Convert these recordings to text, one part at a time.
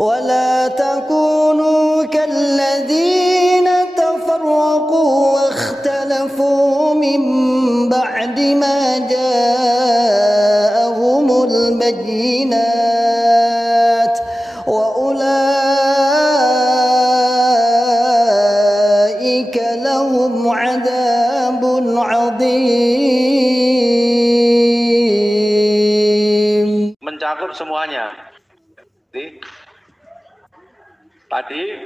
ولا تكونوا كالذين تفرقوا واختلفوا من بعد ما جاءهم البينات وأولئك لهم عذاب عظيم. Mencakup semuanya. Jadi, tadi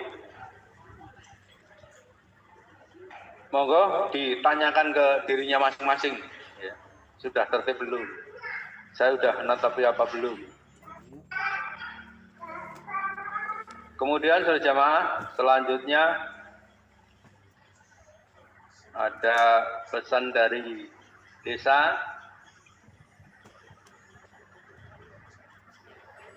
monggo ditanyakan ke dirinya masing-masing, ya. Sudah tertib belum? Saya sudah menetapi apa belum? Kemudian saudara jamaah, selanjutnya ada pesan dari desa.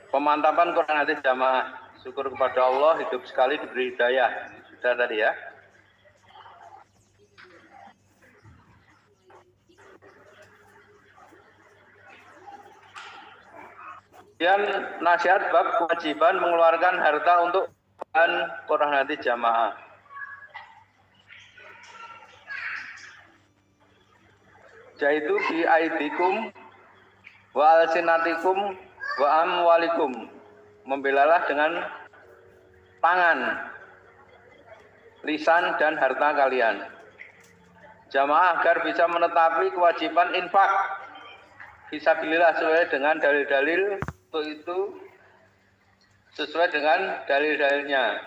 Pemantapan Quran hadis jamaah. Syukur kepada Allah, hidup sekali diberi hidayah. Sudah tadi ya. Kemudian nasihat bab kewajiban mengeluarkan harta untuk Quran hadis jamaah. Jaitu bi aidikum wa alsinatikum wa amwalikum, membelalah dengan tangan, lisan dan harta kalian. Jamaah agar bisa menetapi kewajiban infak fisabilillah sesuai dengan dalil-dalil itu sesuai dengan dalil-dalilnya.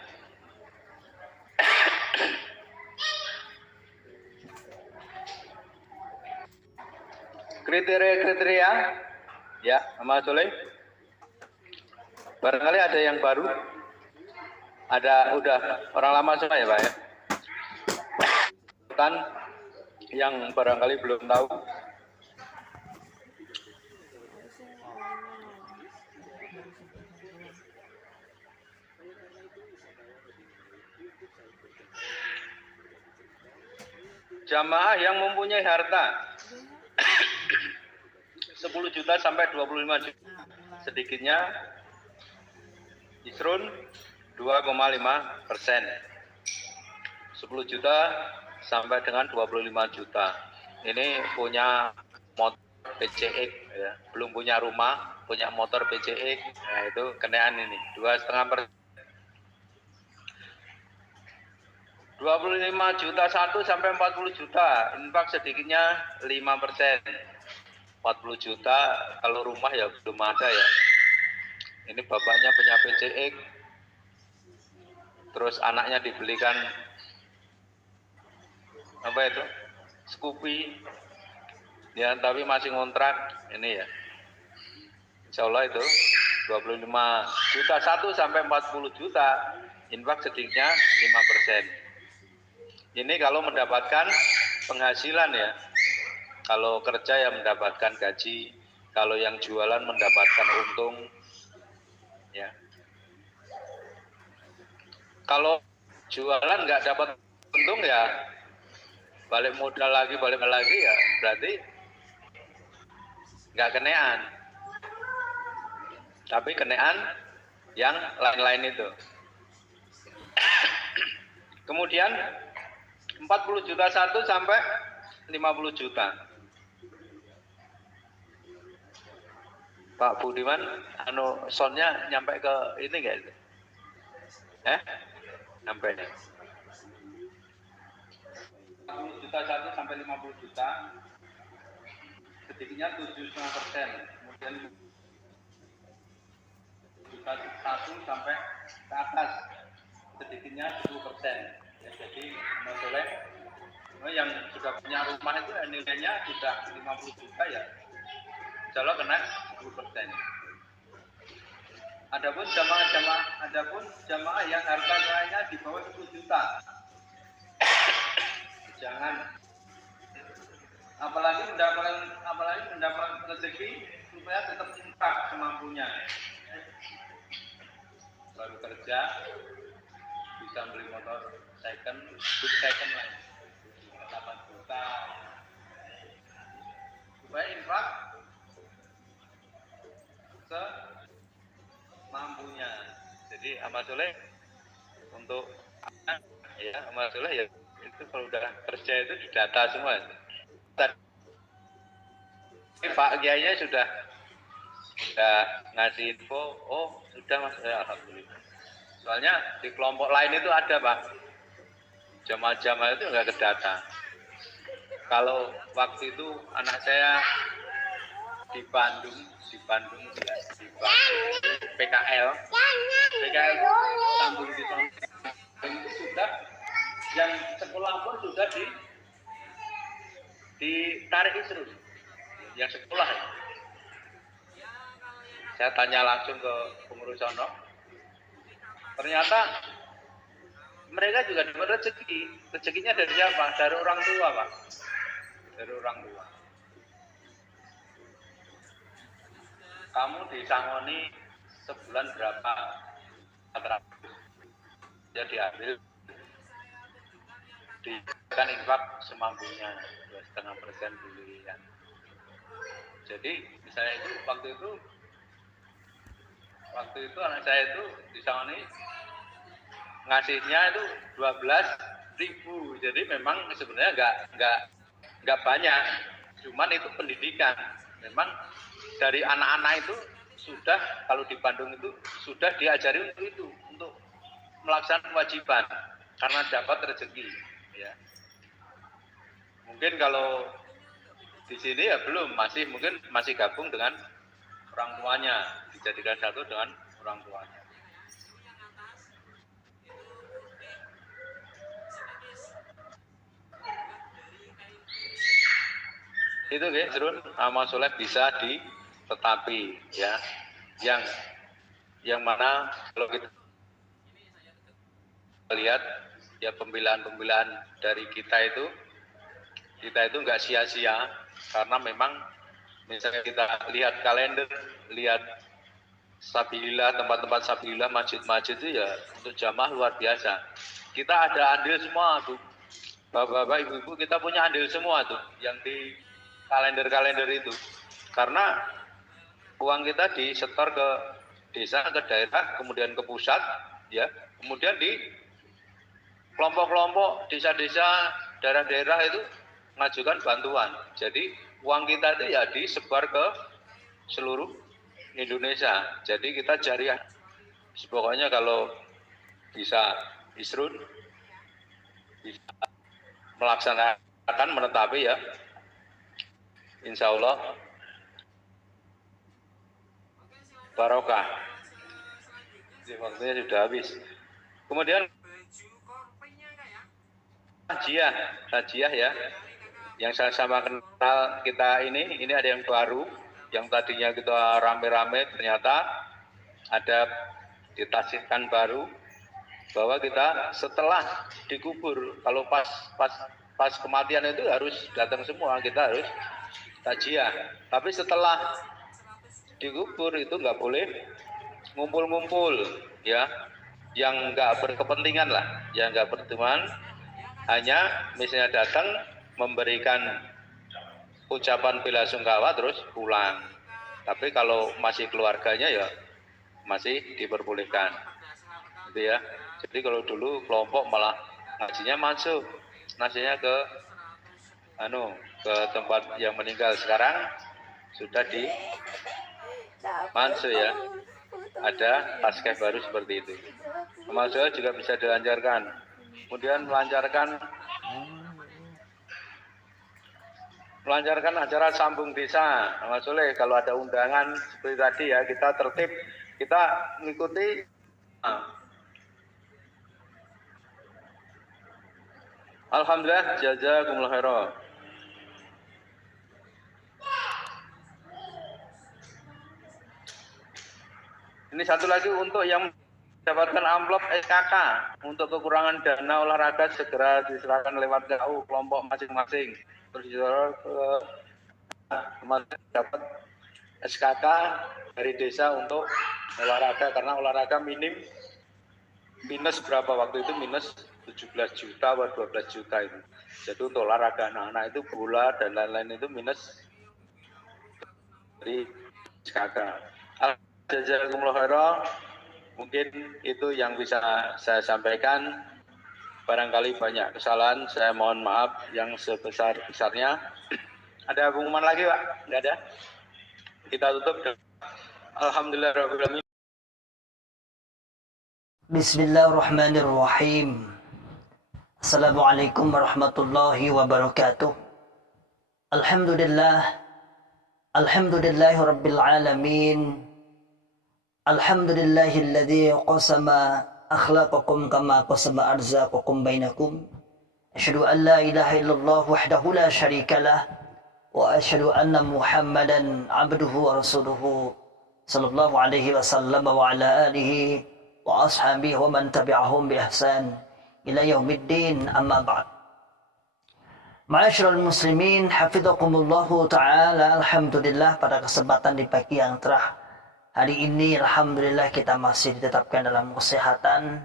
Kriteria-kriteria ya, Mas Soleh. Barangkali ada yang baru, ada udah orang lama semua ya Pak ya. Kan yang barangkali belum tahu. Jamaah yang mempunyai harta 10 juta sampai 25 juta, sedikitnya Isrun 2,5%. 10 juta sampai dengan 25 juta. Ini punya motor PCX ya, belum punya rumah, punya motor PCX. Nah, itu kenaikan ini 2,5%. 25 juta 1 sampai 40 juta, infak sedikitnya 5%. 40 juta kalau rumah ya belum ada ya. Ini bapaknya punya PCX, terus anaknya dibelikan apa itu, Scoopy, ya tapi masih ngontrak ini ya. Insya Allah itu 25 juta 1 sampai 40 juta, infak sedikitnya 5%. Ini kalau mendapatkan penghasilan ya. Kalau kerja ya mendapatkan gaji, kalau yang jualan mendapatkan untung. Ya. Kalau jualan nggak dapat untung ya balik modal lagi ya berarti nggak kenaian. Tapi kenaian yang lain-lain itu. Kemudian 40 juta 1 sampai 50 juta. Pak Budiman, soundnya nyampe ke ini nggak itu? Sampai 40 juta 1 sampai 50 juta, sedikitnya 7,5%. Kemudian juta 1 sampai ke atas, sedikitnya 10%. Ya, jadi masalah yang sudah punya rumah itu nilainya sudah 50 juta ya, insya Allah kena 10%. Adapun jamaah yang harta kekayaannya di bawah 10 juta, jangan, apalagi mendapat rezeki supaya tetap infak semampunya. Baru kerja bisa beli motor second lah, 8 juta, supaya infak semampunya. Jadi Jadi amal soleh untuk ya amal soleh ya itu kalau udah kerja itu didata semua. Tapi Pak Kiainya sudah ngasih info, oh sudah Mas, ya, alhamdulillah. Soalnya di kelompok lain itu ada Pak, jamaah-jamaah itu nggak kedata. Kalau waktu itu anak saya di Bandung PKL sambung di sana itu sudah yang sekolah pun sudah ditarik Isrun yang sekolah ya. Saya tanya langsung ke pengurus sono, ternyata mereka juga dapat rezekinya dari siapa? Dari orang tua Pak, dari orang tua. Kamu disangoni sebulan berapa? 400. Ya diambil, kan infak semampunya 2,5% bulian. Jadi misalnya itu waktu itu anak saya itu disangoni ngasihnya itu 12.000. Jadi memang sebenarnya nggak banyak, cuman itu pendidikan. Memang dari anak-anak itu sudah, kalau di Bandung itu sudah diajari untuk itu, untuk melaksanakan kewajiban karena dapat rezeki ya. Mungkin kalau di sini ya belum, masih gabung dengan orang tuanya, dijadikan satu dengan orang tuanya. Itu guys, amal soleh bisa ditetapi ya, yang mana kalau kita lihat ya pembelaan dari kita itu nggak sia-sia, karena memang misalnya kita lihat kalender, lihat sabilillah, tempat-tempat sabilillah, masjid-masjid itu ya untuk jamaah luar biasa. Kita ada andil semua tuh, bapak-bapak, ibu-ibu, kita punya andil semua tuh yang di kalender itu, karena uang kita disetor ke desa, ke daerah, kemudian ke pusat ya, kemudian di kelompok-kelompok desa-desa, daerah-daerah itu mengajukan bantuan. Jadi uang kita itu ya disebar ke seluruh Indonesia. Jadi kita jariah. Pokoknya kalau bisa Isrun, bisa melaksanakan, menetapi ya, insya Allah barokah. Waktunya sudah habis. Kemudian hadiah ya, yang sama kenal kita ini ada yang baru, yang tadinya kita rame-rame, ternyata ada ditasihkan baru, bahwa kita setelah dikubur, kalau pas kematian itu harus datang semua, kita harus takziah. Tapi setelah dikubur itu nggak boleh ngumpul-ngumpul ya, yang nggak berkepentingan lah, yang nggak berteman, hanya misalnya datang memberikan ucapan bela sungkawa terus pulang. Tapi kalau masih keluarganya ya masih diperbolehkan gitu ya. Jadi kalau dulu kelompok malah ngajinya masuk, nasinya ke tempat yang meninggal. Sekarang sudah di masuk ya, ada taskah baru seperti itu. Amal soleh juga bisa dilancarkan. Kemudian melancarkan acara sambung desa. Amal soleh, kalau ada undangan seperti tadi ya, kita tertib, kita mengikuti. Alhamdulillah, jazakumullah khairan. Ini satu lagi untuk yang mendapatkan amplop SKK untuk kekurangan dana olahraga, segera diserahkan lewat KU kelompok masing-masing. Terus dapat SKK dari desa untuk olahraga, karena olahraga minus berapa waktu itu, minus 17 juta atau 12 juta itu. Jadi untuk olahraga anak-anak itu bola dan lain-lain itu minus dari SKK. Jazakumullah khairan. Mungkin itu yang bisa saya sampaikan. Barangkali banyak kesalahan, saya mohon maaf yang sebesar-besarnya. Ada pengumuman lagi, Pak? Nggak ada? Kita tutup. Alhamdulillahirrahmanirrahim. Bismillahirrahmanirrahim. Assalamualaikum warahmatullahi wabarakatuh. Alhamdulillah. Alhamdulillahi rabbil alamin. Alhamdulillahilladzi qasama akhlaqakum kama qasama arzaqakum bainakum. Asyhadu an la ilaha illallah wahdahu la syarikalah wa asyhadu anna Muhammadan abduhu wa rasuluhu sallallahu alaihi wasallam wa ala alihi wa ashabihi wa man tabi'ahum bi ihsan ila yaumiddin, amma ba'd. Ma'asyiral muslimin hafizakumullahu taala. Alhamdulillah, pada kesempatan di pagi yang cerah hari ini, alhamdulillah kita masih ditetapkan dalam kesehatan,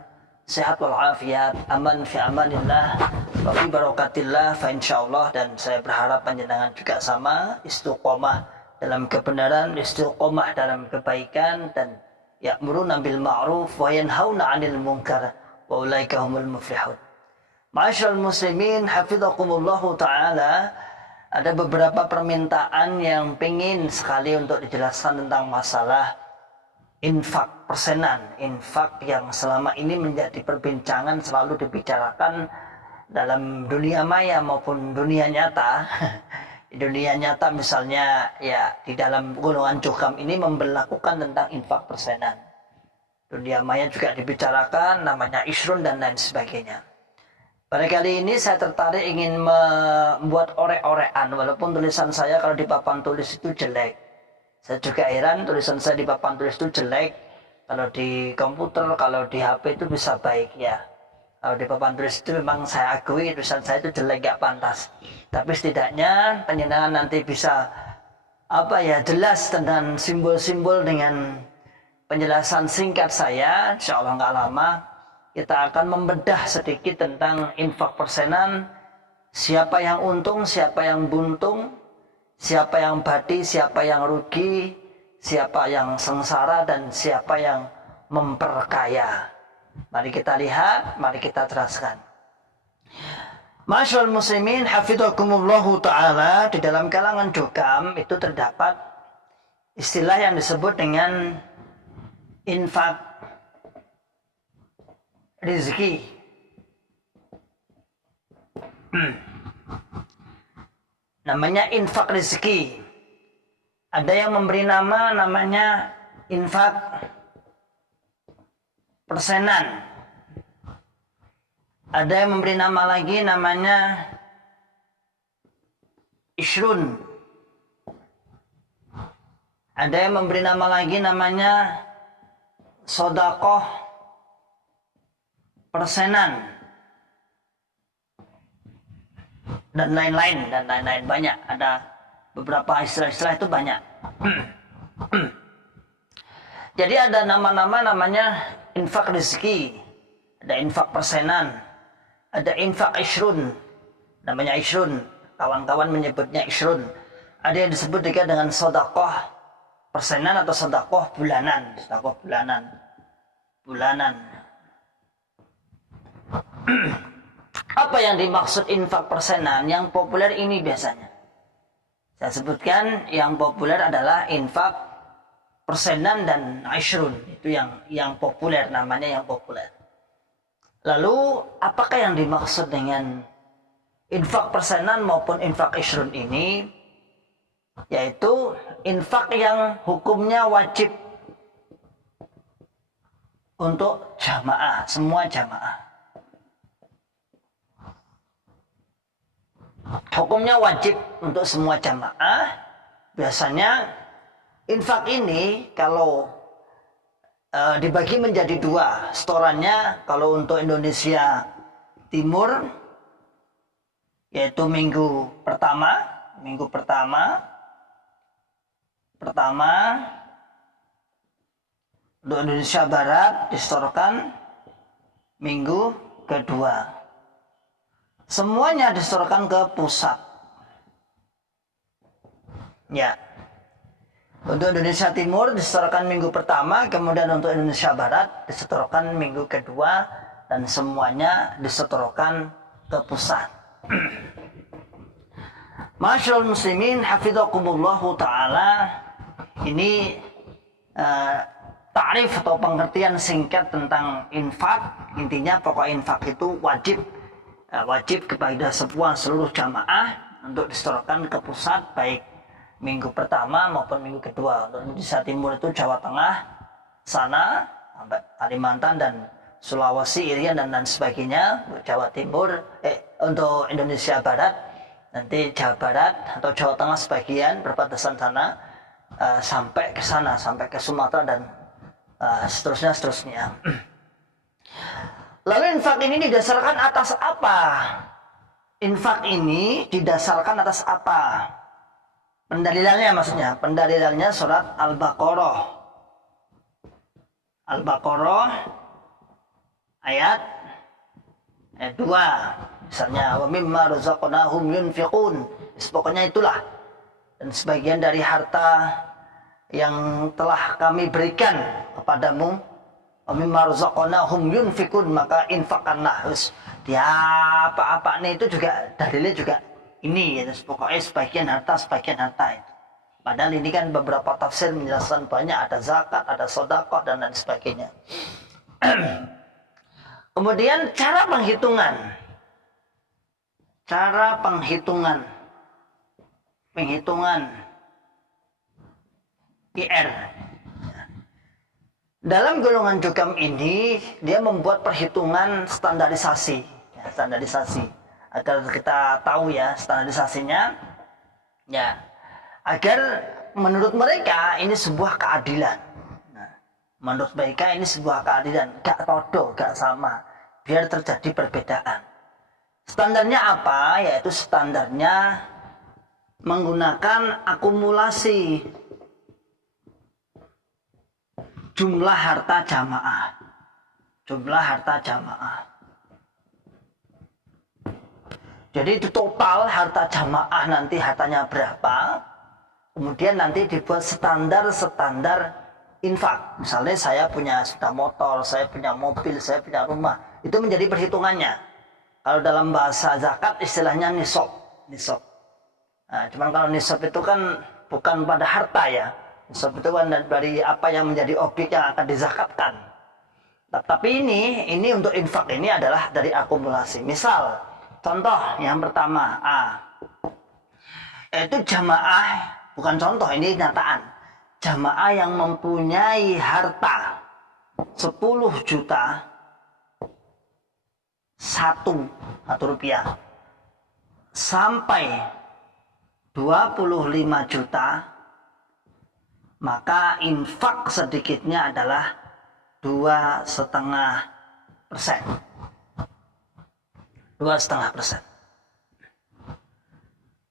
sehat walafiat, aman fi amanillah wa fi barakatillah fa insyaallah. Dan saya berharap panjenengan juga sama, istiqomah dalam kebenaran, istiqomah dalam kebaikan, dan ya'muruna bil ma'ruf wa yanhauna 'anil munkar wa ulaika humul muflihun. Ma'asyiral muslimin hafizakumullahu taala, ada beberapa permintaan yang pengen sekali untuk dijelaskan tentang masalah infak persenan. Infak yang selama ini menjadi perbincangan, selalu dibicarakan dalam dunia maya maupun dunia nyata. Di dunia nyata misalnya, ya di dalam golongan Jukam ini memberlakukan tentang infak persenan. Dunia maya juga dibicarakan, namanya isrun dan lain sebagainya. Pada kali ini saya tertarik ingin membuat orek-orekan, walaupun tulisan saya kalau di papan tulis itu jelek. Saya juga heran, tulisan saya di papan tulis itu jelek. Kalau di komputer, kalau di HP itu bisa baik ya. Kalau di papan tulis itu memang saya akui tulisan saya itu jelek, gak pantas. Tapi setidaknya panjenengan nanti bisa jelas dengan simbol-simbol, dengan penjelasan singkat saya. Insya Allah nggak lama kita akan membedah sedikit tentang infak persenan. Siapa yang untung, siapa yang buntung, siapa yang badi, siapa yang rugi, siapa yang sengsara, dan siapa yang memperkaya. Mari kita lihat, mari kita teraskan. Ma'asyiral muslimin hafizakumullahu ta'ala, di dalam kalangan Jukam itu terdapat istilah yang disebut dengan infak rezeki. Namanya infak rezeki. Ada yang memberi nama namanya infak persenan. Ada yang memberi nama lagi namanya isrun. Ada yang memberi nama lagi namanya sodakoh persenan, dan lain-lain banyak. Ada beberapa istilah-istilah itu banyak. Jadi ada nama-nama namanya infak rezeki, ada infak persenan, ada infak isrun, namanya isrun, kawan-kawan menyebutnya isrun. Ada yang disebut juga dengan sodakoh persenan atau sodakoh bulanan, bulanan. Apa yang dimaksud infak persenan? Yang populer ini biasanya saya sebutkan, yang populer adalah infak persenan dan isrun. Itu yang populer, namanya yang populer. Lalu apakah yang dimaksud dengan infak persenan maupun infak isrun ini? Yaitu infak yang hukumnya wajib untuk jamaah, semua jamaah. Hukumnya wajib untuk semua jamaah. Biasanya infak ini kalau dibagi menjadi dua setorannya. Kalau untuk Indonesia Timur, yaitu minggu pertama. Untuk Indonesia Barat disetorkan minggu kedua. Semuanya disetorkan ke pusat. Ya. Untuk Indonesia Timur disetorkan minggu pertama, kemudian untuk Indonesia Barat disetorkan minggu kedua, dan semuanya disetorkan ke pusat. Masyaallah muslimin hafizakumullahu taala, ini ta'rif atau pengertian singkat tentang infak. Intinya pokok infak itu wajib kepada seluruh jamaah untuk disetorkan ke pusat, baik minggu pertama maupun minggu kedua. Untuk Indonesia Timur itu Jawa Tengah sana, Kalimantan dan Sulawesi, Irian dan sebagainya. Untuk Jawa Timur, untuk Indonesia Barat nanti Jawa Barat atau Jawa Tengah sebagian perbatasan sana, sampai ke sana, sampai ke Sumatera dan seterusnya. Lalu infak ini didasarkan atas apa? Infak ini didasarkan atas apa? Pendalilannya maksudnya, pendalilannya surat Al-Baqarah. Al-Baqarah ayat 2. Misalnya, wa mimma razaqnahum yunfiqun. Pokoknya itulah. Dan sebagian dari harta yang telah kami berikan kepadamu, wa mimma razaqnahum yunfiqun, maka infakkanlah. Dia apa-apa nih itu juga dalilnya juga ini ya, pokoknya sebagian harta itu. Padahal ini kan beberapa tafsir menjelaskan banyak, ada zakat, ada sedekah dan lain sebagainya. Kemudian cara penghitungan IR. Dalam golongan jukam ini dia membuat perhitungan standarisasi agar kita tahu ya standarisasinya ya, agar menurut mereka ini sebuah keadilan. Menurut mereka ini sebuah keadilan, gak todo, gak sama, biar terjadi perbedaan. Standarnya apa? Yaitu standarnya menggunakan akumulasi jumlah harta jamaah. Jadi itu total harta jamaah nanti hartanya berapa, kemudian nanti dibuat standar infak. Misalnya saya punya sepeda motor, saya punya mobil, saya punya rumah, itu menjadi perhitungannya. Kalau dalam bahasa zakat istilahnya nisab. Nah, cuman kalau nisab itu kan bukan pada harta ya. Nisab itu kan dari apa yang menjadi objek yang akan dizakatkan. Tapi ini untuk infak ini adalah dari akumulasi. Misal, contoh yang pertama itu jamaah, bukan contoh, ini nyataan. Jamaah yang mempunyai harta 10 juta satu rupiah sampai 25 juta, maka infak sedikitnya adalah 2,5%. 2,5%.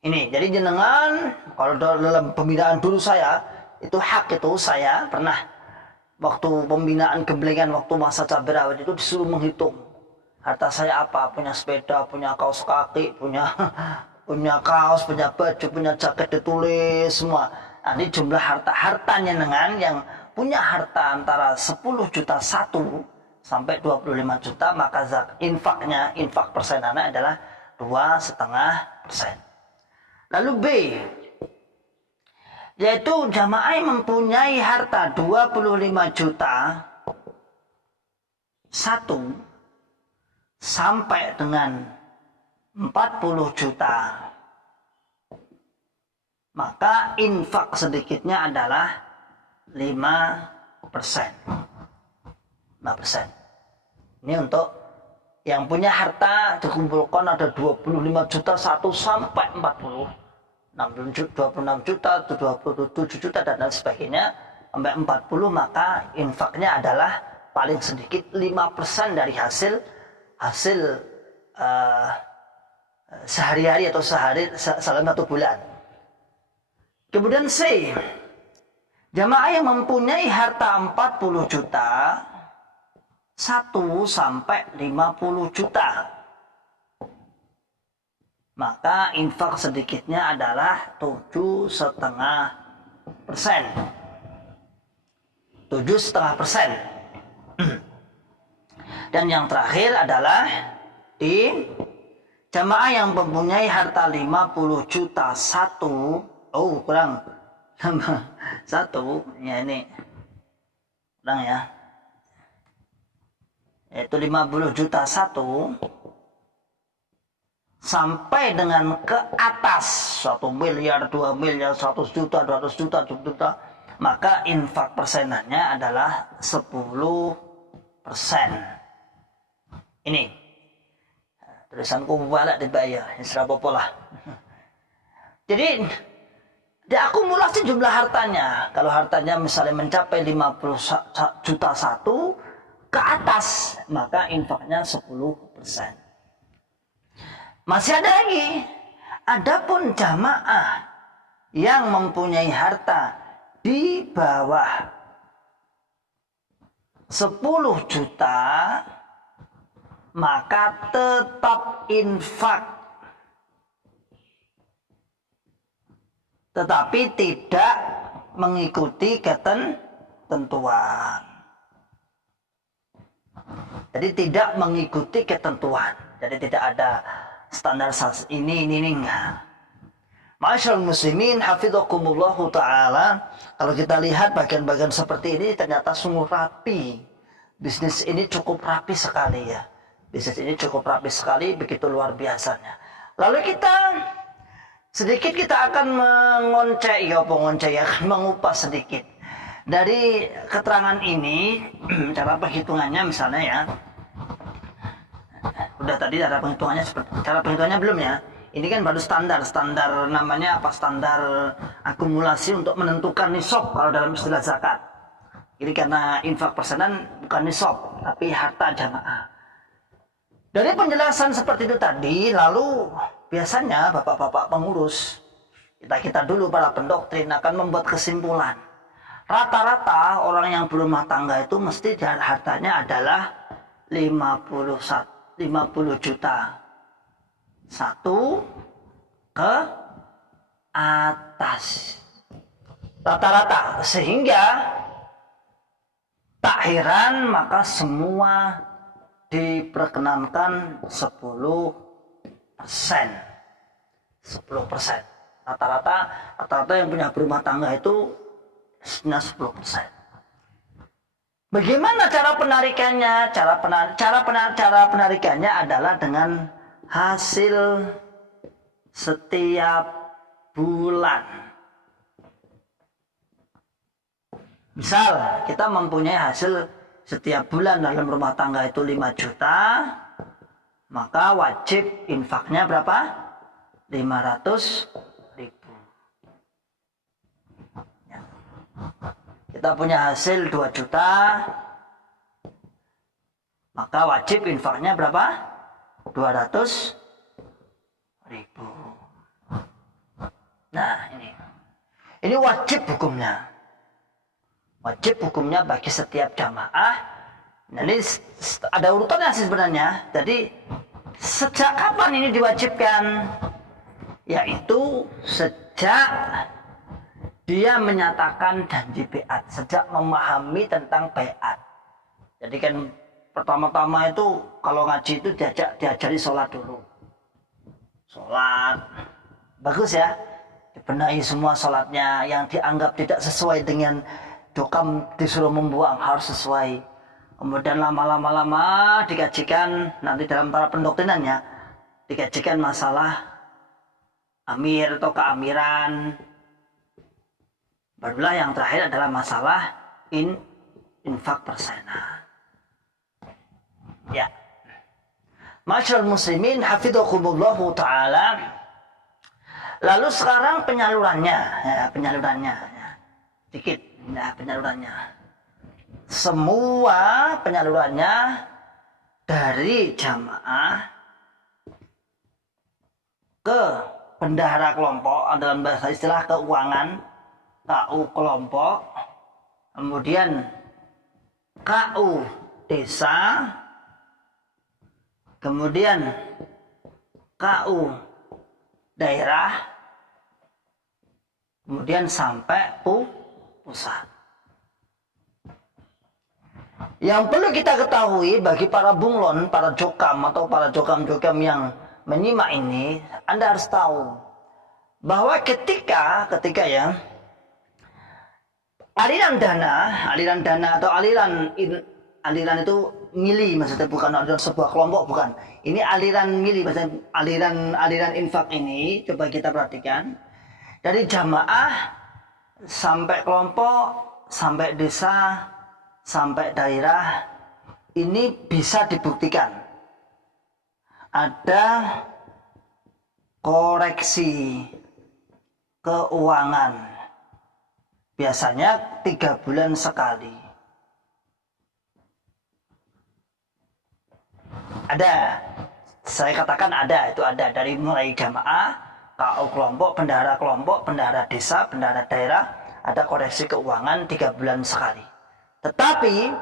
Ini, jadi jenengan kalau dalam pembinaan dulu saya, itu hak itu saya pernah waktu pembinaan gemblengan waktu masa cabai rawit itu disuruh menghitung harta saya apa, punya sepeda, punya kaos kaki, punya kaos, punya baju, punya jaket ditulis semua. Nah, ini jumlah hartanya dengan yang punya harta antara 10 juta 1 sampai 25 juta, maka infak persenannya adalah 2,5%. Lalu B, yaitu jamaah yang mempunyai harta 25 juta 1 sampai dengan 40 juta, maka infak sedikitnya adalah 5%. Ini untuk yang punya harta dikumpulkan ada 25 juta 1 sampai 40, 26 juta, 27 juta dan lain sebagainya sampai 40, maka infaknya adalah paling sedikit 5% dari hasil sehari-hari atau selama 1 bulan. Kemudian C, jamaah yang mempunyai harta 40 juta 1 sampai 50 juta, maka infak sedikitnya adalah 7,5%. persen. 7,5%. Dan yang terakhir adalah di jamaah yang mempunyai harta 50 juta satu. Oh, kurang. Satu. Ya ini. Kurang ya. Yaitu 50 juta satu. Sampai dengan ke atas 1 miliar, 2 miliar, 100 juta, 200 juta, 100 juta. Maka infak persenannya adalah 10%. Ini tulisanku balik dibayar, ya apa lah. Jadi diakumulasi jumlah hartanya. Kalau hartanya misalnya mencapai 50 juta satu ke atas, maka infaknya 10%. Masih ada lagi. Adapun jamaah yang mempunyai harta di bawah 10 juta, maka tetap infak. Tetapi tidak mengikuti ketentuan. Jadi tidak mengikuti ketentuan. Jadi tidak ada standar ini enggak. Ma'asyiral muslimin hafizakumullahu ta'ala. Kalau kita lihat bagian-bagian seperti ini ternyata sungguh rapi. Bisnis ini cukup rapi sekali ya. Bisnis ini cukup rapi sekali, begitu luar biasanya. Lalu kita akan akan mengupas sedikit. Dari keterangan ini, cara perhitungannya misalnya ya. Udah tadi cara perhitungannya belum ya. Ini kan baru standar namanya apa, standar akumulasi untuk menentukan nisab kalau dalam istilah zakat. Jadi karena infak persenan bukan nisab tapi harta jamaah. Dari penjelasan seperti itu tadi, lalu biasanya bapak-bapak pengurus kita dulu para pendoktrin akan membuat kesimpulan. Rata-rata orang yang berumah tangga itu mesti hartanya adalah 50 juta satu ke atas rata-rata, sehingga tak heran maka semua diperkenankan 10%. Rata-rata yang punya berumah tangga itu 10%. Bagaimana cara penarikannya? Cara penarikannya adalah dengan hasil setiap bulan. Misal kita mempunyai hasil setiap bulan dalam rumah tangga itu 5 juta, maka wajib infaknya berapa? 500.000. Ya. Kita punya hasil 2 juta, maka wajib infaknya berapa? 200.000. Nah, ini wajib hukumnya. Wajib hukumnya bagi setiap jamaah. Nah, ini ada urutannya sih sebenarnya. Jadi sejak kapan ini diwajibkan? Yaitu sejak dia menyatakan janji bai'at, sejak memahami tentang bai'at. Jadi kan pertama-tama itu kalau ngaji itu diajari sholat dulu. Sholat bagus ya, dibenahi semua sholatnya. Yang dianggap tidak sesuai dengan dokam disuruh membuang, harus sesuai. Kemudian lama-lama dikajikan, nanti dalam para pendoktrinannya dikajikan masalah amir atau keamiran. Barulah yang terakhir adalah masalah infak persenan. Ya. Ma'asyiral muslimin hafizakumullahu ta'ala. Lalu sekarang penyalurannya. Sedikit penyalurannya. Semua penyalurannya dari jamaah ke bendahara kelompok, dalam bahasa istilah keuangan, KU kelompok, kemudian KU desa, kemudian KU daerah, kemudian sampai pusat. Yang perlu kita ketahui bagi para bunglon, para jokam atau para jokam-jokam yang menyimak ini, Anda harus tahu bahwa ketika ya aliran dana atau aliran itu mili, maksudnya bukan aliran sebuah kelompok, bukan. Ini aliran mili, maksudnya aliran infak ini, coba kita perhatikan dari jamaah sampai kelompok, sampai desa, sampai daerah, ini bisa dibuktikan ada koreksi keuangan, biasanya 3 bulan sekali. Ada, saya katakan ada, itu ada dari mulai jamaah, KO kelompok, bendahara desa, bendahara daerah, ada koreksi keuangan 3 bulan sekali. Tetapi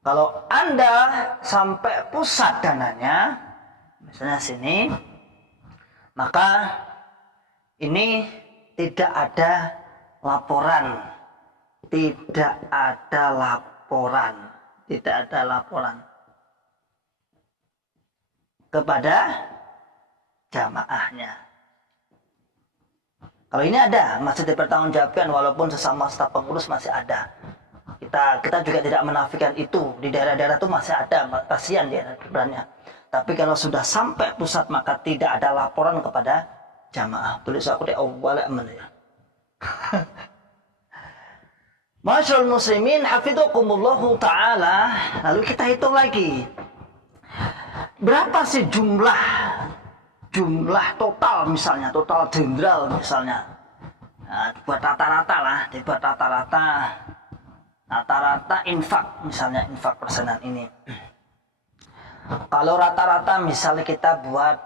kalau Anda sampai pusat dananya, misalnya sini, maka ini tidak ada laporan, kepada jamaahnya. Kalau ini ada, masih dipertanggungjawabkan walaupun sesama staf pengurus masih ada. Kita juga tidak menafikan itu, di daerah-daerah itu masih ada, kasihan dia sebenarnya. Tapi kalau sudah sampai pusat maka tidak ada laporan kepada jamaah. Tulis aku di awal ya. Masyaallah muslimin hafidhukumullahu ta'ala. Lalu kita hitung lagi. Berapa sih jumlah total misalnya, total jenderal misalnya. Nah, dibuat rata-rata infak, misalnya infak persenan ini. Kalau rata-rata misalnya kita buat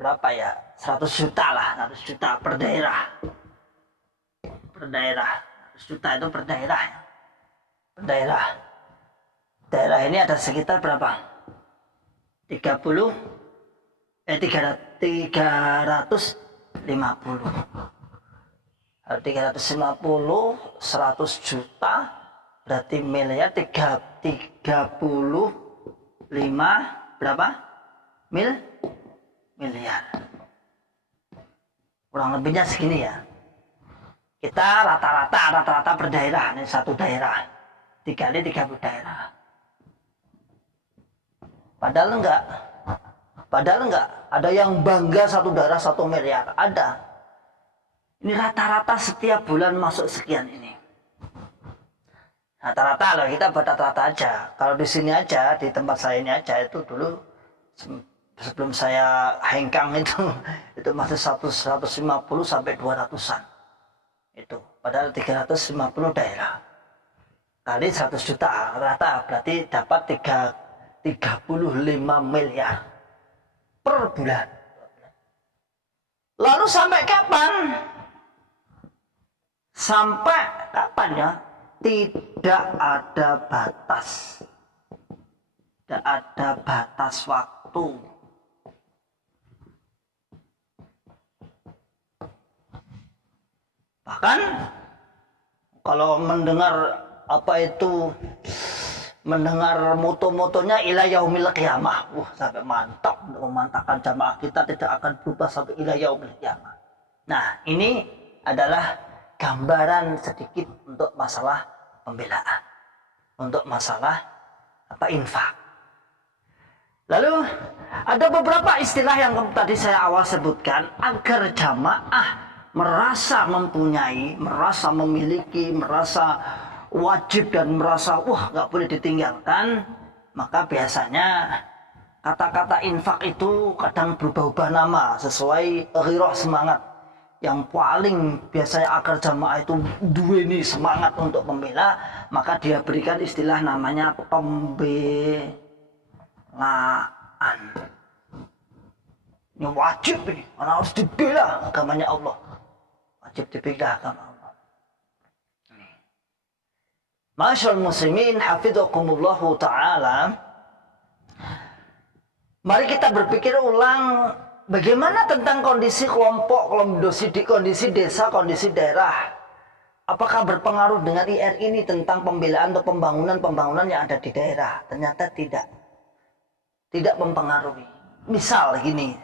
berapa ya, 100 juta lah, 100 juta per daerah. 100 juta itu per daerah. Daerah ini ada sekitar berapa? 350. 350, 100 juta berarti miliar, 35 berapa? Miliar. Kurang lebihnya segini ya. Kita rata-rata per daerah, ini satu daerah dikali 30 daerah. Padahal enggak ada yang bangga satu daerah 1 miliar, ada. Ini rata-rata setiap bulan masuk sekian ini. Rata-rata loh, kita buat rata-rata aja. Kalau di sini aja, di tempat saya ini aja, itu dulu sebelum saya hengkang itu masih 150 sampai 200-an. Itu padahal 350 daerah. Kali 100 juta rata berarti dapat 35 miliar per bulan. Lalu sampai kapan? Sampai kapan ya? Tidak ada batas. Tidak ada batas waktu. Bahkan kalau mendengar mendengar moto-motonya ila yaumil qiyamah. Sampai mantap untuk memantapkan jamaah kita tidak akan berubah sampai ila yaumil qiyamah. Nah, ini adalah gambaran sedikit untuk masalah pembelaan, untuk masalah infak. Lalu ada beberapa istilah yang tadi saya awal sebutkan agar jamaah merasa mempunyai, merasa memiliki, merasa wajib dan merasa nggak boleh ditinggalkan. Maka biasanya kata-kata infak itu kadang berubah-ubah nama sesuai ghirah semangat. Yang paling biasanya agar jamaah itu duweni semangat untuk membela, maka dia berikan istilah namanya pembelaan. Ini wajib ini, karena harus dibela agamanya Allah. Wajib dibela agama Allah. Masyaallah muslimin hafidhukumullahu ta'ala. Mari kita berpikir ulang bagaimana tentang kondisi kelompok, kondisi desa, kondisi daerah? Apakah berpengaruh dengan IR ini tentang pembelaan atau pembangunan yang ada di daerah? Ternyata tidak. Tidak mempengaruhi. Misal gini,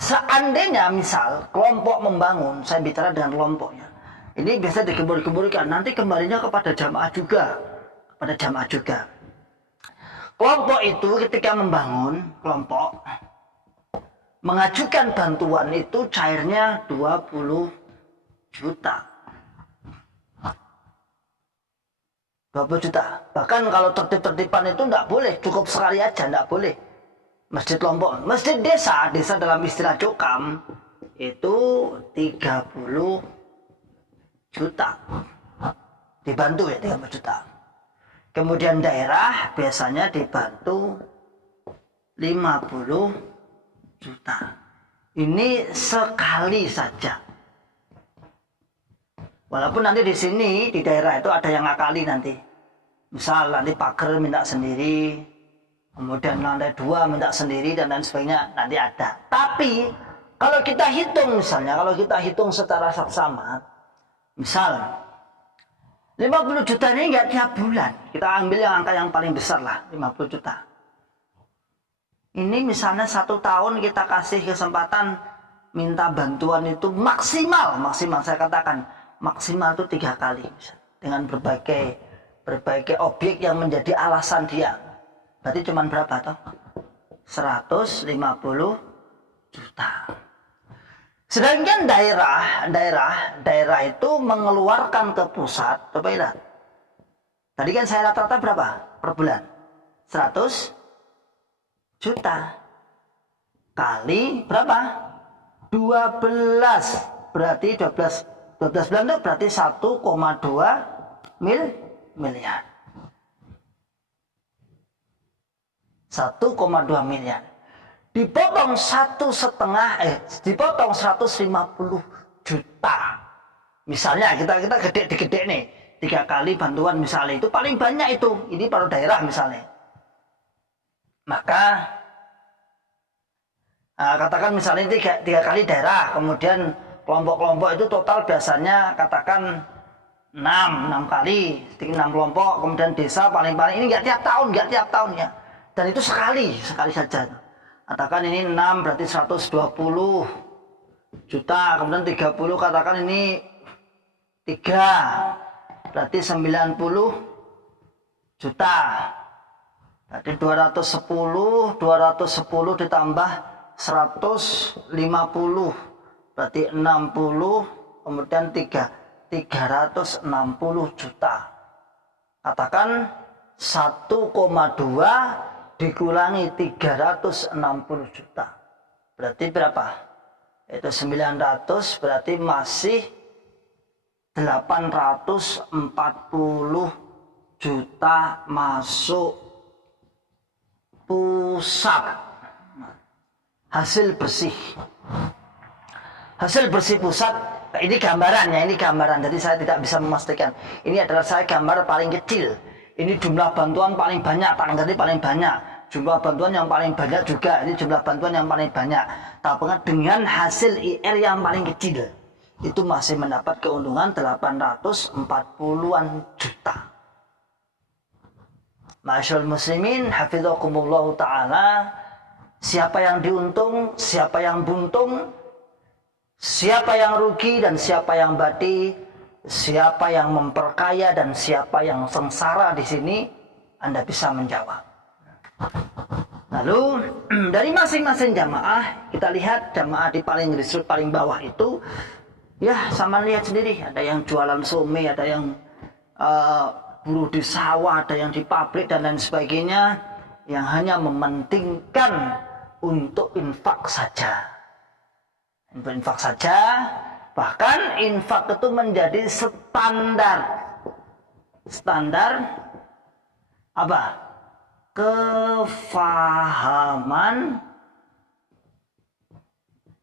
seandainya misal kelompok membangun, saya bicara dengan kelompoknya. Ini biasa dikebur-keburkan, nanti kembalinya kepada jamaah juga. Kepada jamaah juga. Kelompok itu ketika membangun, kelompok mengajukan bantuan itu cairnya 20 juta. 20 juta. Bahkan kalau tertib-tertiban itu tidak boleh, cukup sekali aja, tidak boleh. Masjid Lombok, masjid desa dalam istilah Cokam itu 30 juta. Dibantu ya 30 juta. Kemudian daerah biasanya dibantu 50 juta. Ini sekali saja. Walaupun nanti di sini di daerah itu ada yang ngakali nanti. Misal nanti pagar minta sendiri, kemudian lantai 2 minta sendiri dan lain sebagainya, nanti ada. Tapi kalau kita hitung misalnya, kalau kita hitung secara saksama, misal 50 juta ini nggak tiap bulan. Kita ambil yang angka yang paling besar lah, 50 juta. Ini misalnya 1 tahun kita kasih kesempatan minta bantuan itu maksimal saya katakan maksimal itu 3 kali dengan berbagai objek yang menjadi alasan dia. Berarti cuma berapa toh? 150 juta. Sedangkan daerah itu mengeluarkan ke pusat, coba lihat. Tadi kan saya rata-rata berapa per bulan? 100 juta kali berapa? 12. Berarti 12 bulan itu berarti 1,2 miliar. 1,2 miliar. Dipotong 150 juta. Misalnya kita gede nih, 3 kali bantuan misalnya itu paling banyak itu. Ini baru daerah misalnya. Maka katakan misalnya 3 kali daerah, kemudian kelompok-kelompok itu total biasanya katakan 6 kali, 6 kelompok, kemudian desa paling-paling ini nggak tiap tahun ya. Dan itu sekali saja. Katakan ini 6 berarti 120 juta, kemudian 30 katakan ini 3 berarti 90 juta. Berarti 210 ditambah 150 berarti 60, kemudian 360 juta. Katakan 1,2 dikurangi 360 juta. Berarti berapa? Itu 900 berarti masih 840 juta masuk pusat. Hasil bersih pusat. Ini gambarannya, jadi saya tidak bisa memastikan. Ini adalah saya gambar paling kecil. Ini jumlah bantuan paling banyak, tadi paling banyak. Jumlah bantuan yang paling banyak juga, ini jumlah bantuan yang paling banyak. Tapi dengan hasil IR yang paling kecil, itu masih mendapat keuntungan 840-an juta. Ma'asyiral muslimin, hafizakumullah ta'ala. Siapa yang diuntung, siapa yang buntung, siapa yang rugi dan siapa yang bati, siapa yang memperkaya dan siapa yang sengsara di sini, Anda bisa menjawab. Lalu dari masing-masing jamaah, kita lihat jamaah di paling risut paling bawah itu, ya sama lihat sendiri, ada yang jualan somai, ada yang buruh di sawah, ada yang di pabrik dan lain sebagainya, yang hanya mementingkan untuk infak saja. Infak saja, bahkan infak itu menjadi standar apa? Kefahaman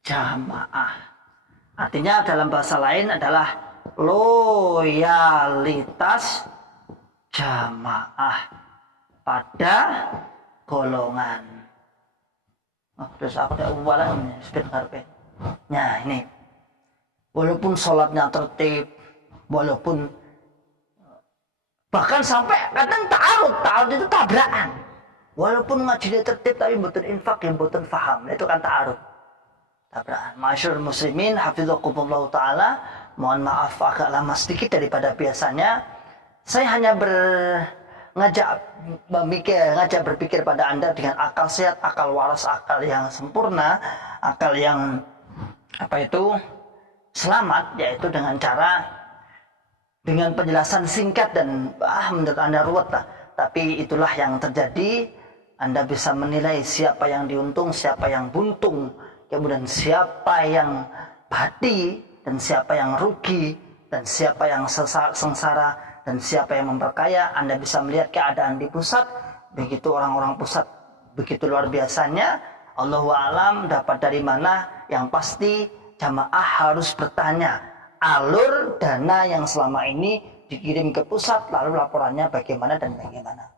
jamaah. Artinya dalam bahasa lain adalah loyalitas jamaah pada golongan. Oh, terus aku udah uwalan spin karpet. Nah ini, walaupun sholatnya tertib, walaupun bahkan sampai kadang ta'arud itu tabrakan. Walaupun ngajinya tertib tapi betul infak yang betul faham, itu kan ta'arud. Tabrakan. Masyarul muslimin, hafizakumullah ta'ala, mohon maaf agak lama sedikit daripada biasanya. Saya hanya ngajak berpikir pada Anda dengan akal sehat, akal waras, akal yang sempurna, akal yang selamat, yaitu dengan penjelasan singkat dan menurut Anda ruwet lah. Tapi itulah yang terjadi. Anda bisa menilai siapa yang diuntung, siapa yang buntung, kemudian siapa yang bati dan siapa yang rugi, dan siapa yang sengsara dan siapa yang memperkaya. Anda bisa melihat keadaan di pusat. Begitu orang-orang pusat begitu luar biasanya. Allahu a'lam dapat dari mana. Yang pasti jamaah harus bertanya alur dana yang selama ini dikirim ke pusat, lalu laporannya bagaimana dan bagaimana.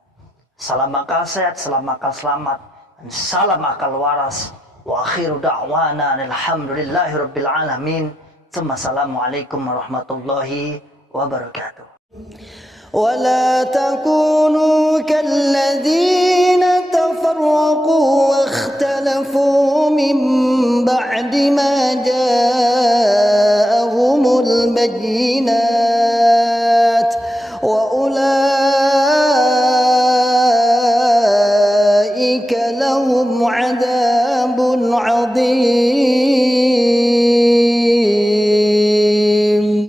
Salam akal sehat, salam akal selamat, dan salam akal waras. Wa akhiru da'wana alhamdulillahi rabbil alamin. Assalamualaikum warahmatullahi wabarakatuh. ولا تكونوا كالذين تفرقوا واختلفوا من بعد ما جاءهم البينات